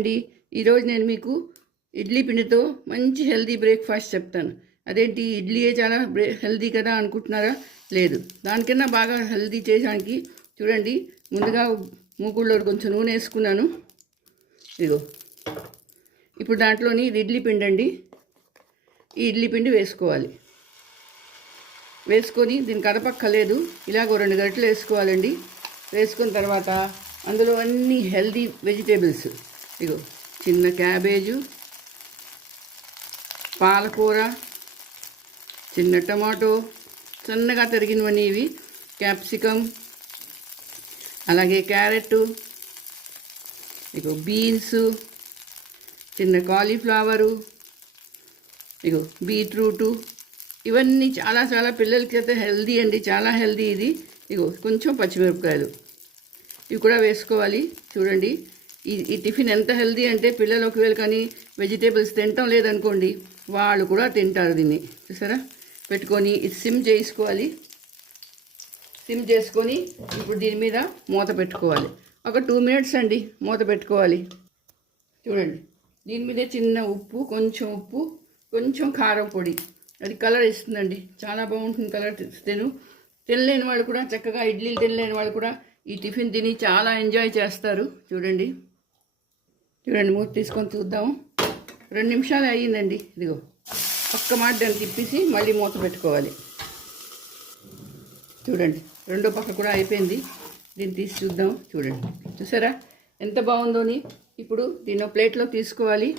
అండి ఈరోజు నేను మీకు ఇడ్లీ పిండితో మంచి హెల్దీ బ్రేక్ఫాస్ట్ చెప్తాను. అదేంటి ఇడ్లీయే చాలా హెల్దీ కదా అనుకుంటున్నారా? లేదు, దానికన్నా బాగా హెల్దీ చేయడానికి చూడండి. ముందుగా మూకుళ్ళలో కొంచెం నూనె వేసుకున్నాను. ఇదిగో, ఇప్పుడు దాంట్లోని ఇది ఇడ్లీ పిండి అండి. ఈ ఇడ్లీ పిండి వేసుకోవాలి. వేసుకొని దీన్ని కదపక్కలేదు, ఇలాగో 2 గంటలు వేసుకోవాలండి. వేసుకున్న తర్వాత అందులో అన్ని హెల్దీ వెజిటేబుల్స్, ఇగో చిన్న క్యాబేజు, పాలకూర, చిన్న టమాటో సన్నగా తరిగినవన్నీ, ఇవి క్యాప్సికమ్, అలాగే క్యారెట్, ఇగో బీన్స్, చిన్న కాలీఫ్లవరు, ఇగో బీట్రూటు, ఇవన్నీ చాలా చాలా పిల్లలకి అయితే హెల్దీ అండి, చాలా హెల్దీ ఇది. ఇగో కొంచెం పచ్చిమిరపకాయలు ఇవి కూడా వేసుకోవాలి. చూడండి, ఈ టిఫిన్ ఎంత హెల్దీ అంటే పిల్లలు ఒకవేళ కానీ వెజిటేబుల్స్ తినటం లేదనుకోండి, వాళ్ళు కూడా తింటారు. దీన్ని చూసారా, పెట్టుకొని ఇది సిమ్ చేసుకోవాలి. సిమ్ చేసుకొని ఇప్పుడు దీని మీద మూత పెట్టుకోవాలి. ఒక 2 మినిట్స్ అండి మూత పెట్టుకోవాలి. చూడండి, దీని మీదే చిన్న ఉప్పు, కొంచెం కారం పొడి, అది కలర్ ఇస్తుందండి, చాలా బాగుంటుంది కలర్. తినలేని వాళ్ళు కూడా చక్కగా, ఇడ్లీలు తినలేని వాళ్ళు కూడా ఈ టిఫిన్ తిని చాలా ఎంజాయ్ చేస్తారు. చూడండి, మూత తీసుకొని చూద్దాము. 2 నిమిషాలు అయ్యిందండి. ఇదిగో ఒక్క మాట దాన్ని తిప్పేసి మళ్ళీ మూత పెట్టుకోవాలి. చూడండి, రెండో పక్క కూడా అయిపోయింది. దీన్ని తీసి చూద్దాం. చూడండి, చూసారా ఎంత బాగుందోని. ఇప్పుడు దీన్ని ప్లేట్లో తీసుకోవాలి.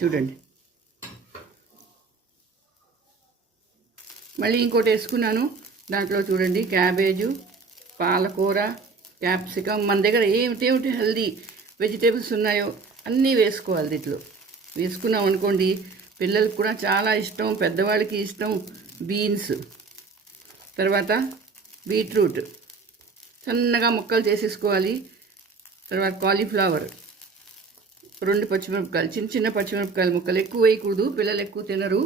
చూడండి, మళ్ళీ ఇంకోటి వేసుకున్నాను దాంట్లో. చూడండి, క్యాబేజు, పాలకూర, క్యాప్సికమ్, మన దగ్గర ఏమిటి హెల్దీ వెజిటేబుల్స్ ఉన్నాయో అన్నీ వేసుకోవాలి. దీంట్లో వేసుకున్నాం అనుకోండి, పిల్లలకు కూడా చాలా ఇష్టం, పెద్దవాళ్ళకి ఇష్టం. బీన్స్, తర్వాత బీట్రూట్ సన్నగా ముక్కలు చేసేసుకోవాలి. తర్వాత కాలీఫ్లవర్, 2 పచ్చిమిరపకాయలు, చిన్న పచ్చిమిరపకాయల ముక్కలు, ఎక్కువ వేయకూడదు, పిల్లలు ఎక్కువ తినరు.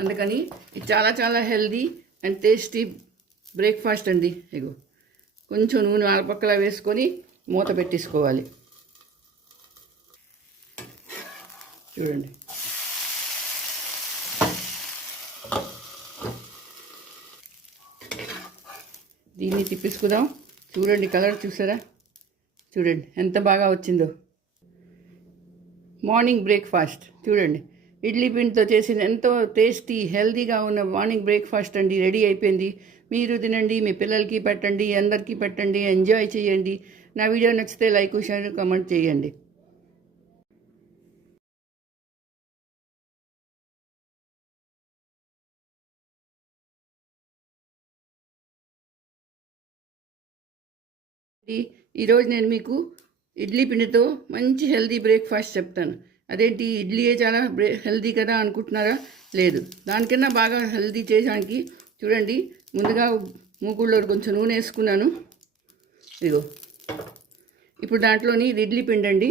అందుకని ఇది చాలా చాలా హెల్దీ అండ్ టేస్టీ బ్రేక్ఫాస్ట్ అండి. ఇగో కొంచెం నూనె ఆలపక్కల వేసుకొని మూత పెట్టేసుకోవాలి. చూడండి, దీన్ని తిప్పేసుకుందాం. చూడండి, కలర్ చూసారా? చూడండి ఎంత బాగా వచ్చిందో. మార్నింగ్ బ్రేక్ఫాస్ట్ చూడండి, ఇడ్లీ పిండితో చేసిన ఎంతో టేస్టీ హెల్తీగా ఉన్న మార్నింగ్ బ్రేక్ఫాస్ట్ అండి, రెడీ అయిపోయింది. మీరు తినండి, మీ పిల్లలకి పెట్టండి, అందరికీ పెట్టండి, ఎంజాయ్ చేయండి. నా వీడియో నచ్చితే లైక్, షేర్, కామెంట్ చేయండి. ఈరోజు నేను మీకు ఇడ్లీ పిండితో మంచి హెల్దీ బ్రేక్ఫాస్ట్ చెప్తాను. అదేంటి ఇడ్లీయే చాలా హెల్దీ కదా అనుకుంటున్నారా? లేదు, దానికన్నా బాగా హెల్దీ చేయడానికి చూడండి. ముందుగా మూకుళ్ళలో కొంచెం నూనె వేసుకున్నాను. ఇదిగో, ఇప్పుడు దాంట్లోని ఇది ఇడ్లీ పిండి అండి.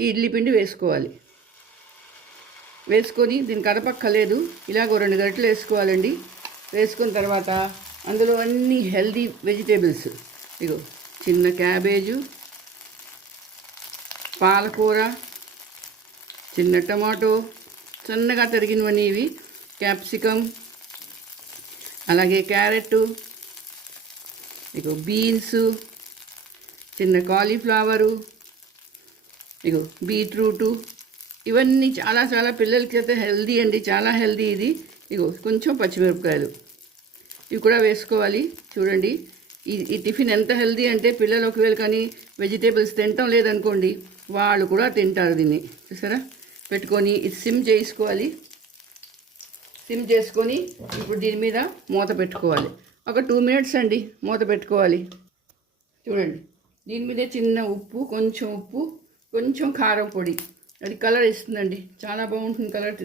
ఈ ఇడ్లీ పిండి వేసుకోవాలి. వేసుకొని దీన్ని కదపక్కలేదు, ఇలాగో 2 గంటలు వేసుకోవాలండి. వేసుకున్న తర్వాత అందులో అన్ని హెల్దీ వెజిటేబుల్స్, ఇగో చిన్న క్యాబేజు, పాలకూర, చిన్న టమాటో సన్నగా తరిగినవన్నీ, ఇవి క్యాప్సికమ్, అలాగే క్యారెట్, ఇగో బీన్స్, చిన్న కాలీఫ్లవరు, ఇగో బీట్రూటు, ఇవన్నీ చాలా చాలా పిల్లలకి అయితే హెల్దీ అండి, చాలా హెల్దీ ఇది. ఇగో కొంచెం పచ్చిమిరపకాయలు ఇవి కూడా వేసుకోవాలి. చూడండి, ఈ టిఫిన్ ఎంత హెల్దీ అంటే పిల్లలు ఒకవేళ కానీ వెజిటేబుల్స్ తినటం లేదనుకోండి, వాళ్ళు కూడా తింటారు. దీన్ని చూసారా, పెట్టుకొని ఇది సిమ్ చేసుకోవాలి. సిమ్ చేసుకొని ఇప్పుడు దీని మీద మూత పెట్టుకోవాలి. ఒక 2 మినిట్స్ అండి మూత పెట్టుకోవాలి. చూడండి, దీని మీదే చిన్న ఉప్పు, కొంచెం కారం పొడి, అది కలర్ ఇస్తుందండి, చాలా బాగుంటుంది కలర్.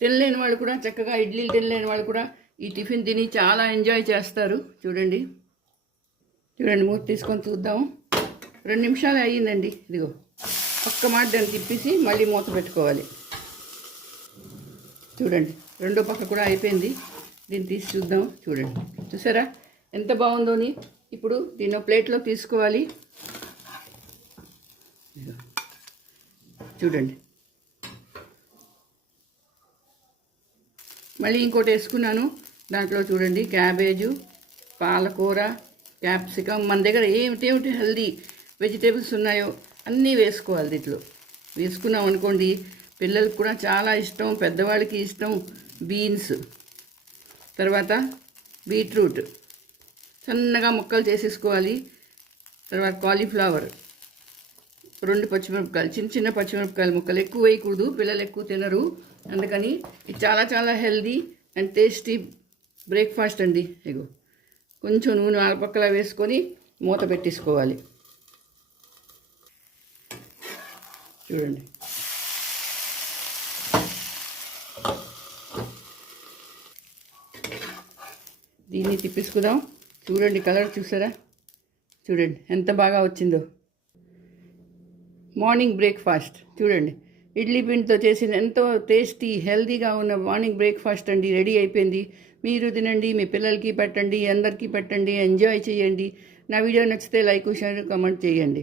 తినలేని వాళ్ళు కూడా చక్కగా, ఇడ్లీలు తినలేని వాళ్ళు కూడా ఈ టిఫిన్ తిని చాలా ఎంజాయ్ చేస్తారు. చూడండి, మూత తీసుకొని చూద్దాము. 2 నిమిషాలు అయ్యిందండి. ఇదిగో ఒక్క మాట దాన్ని తిప్పేసి మళ్ళీ మూత పెట్టుకోవాలి. చూడండి, రెండో పక్క కూడా అయిపోయింది. దీన్ని తీసి చూద్దాం. చూడండి, చూసారా ఎంత బాగుందోని. ఇప్పుడు దీన్ని ప్లేట్లో తీసుకోవాలి. చూడండి, మళ్ళీ ఇంకోటి వేసుకున్నాను. దాంట్లో చూడండి, క్యాబేజు, పాలకూర, క్యాప్సికమ్, మన దగ్గర ఏమిటేమిటి హెల్దీ వెజిటేబుల్స్ ఉన్నాయో అన్నీ వేసుకోవాలి. దీంట్లో వేసుకున్నాం అనుకోండి, పిల్లలకు కూడా చాలా ఇష్టం, పెద్దవాళ్ళకి ఇష్టం. బీన్స్, తర్వాత బీట్రూట్ సన్నగా ముక్కలు చేసేసుకోవాలి. తర్వాత కాలీఫ్లవర్, 2 పచ్చిమిరపకాయలు, చిన్న చిన్న పచ్చిమిరపకాయలు ముక్కలు, ఎక్కువ వేయకూడదు, పిల్లలు ఎక్కువ తినరు. అందుకని ఇది చాలా చాలా హెల్దీ అండ్ టేస్టీ బ్రేక్ఫాస్ట్ అండి. ఇగో కొంచెం నూనె ఆలపక్కల వేసుకొని మూత పెట్టేసుకోవాలి. చూడండి, దీన్ని తిప్పేసుకుందాం. చూడండి, కలర్ చూసారా? చూడండి ఎంత బాగా వచ్చిందో. మార్నింగ్ బ్రేక్ఫాస్ట్ చూడండి, ఇడ్లీ పిండితో చేసిన ఎంతో టేస్టీ హెల్తీగా ఉన్న మార్నింగ్ బ్రేక్ఫాస్ట్ అండి రెడీ అయిపోయింది. మీరు తినండి, మీ పిల్లలకి పెట్టండి, అందరికీ పెట్టండి, ఎంజాయ్ చేయండి. నా వీడియో నచ్చితే లైక్, షేర్, కామెంట్ చేయండి.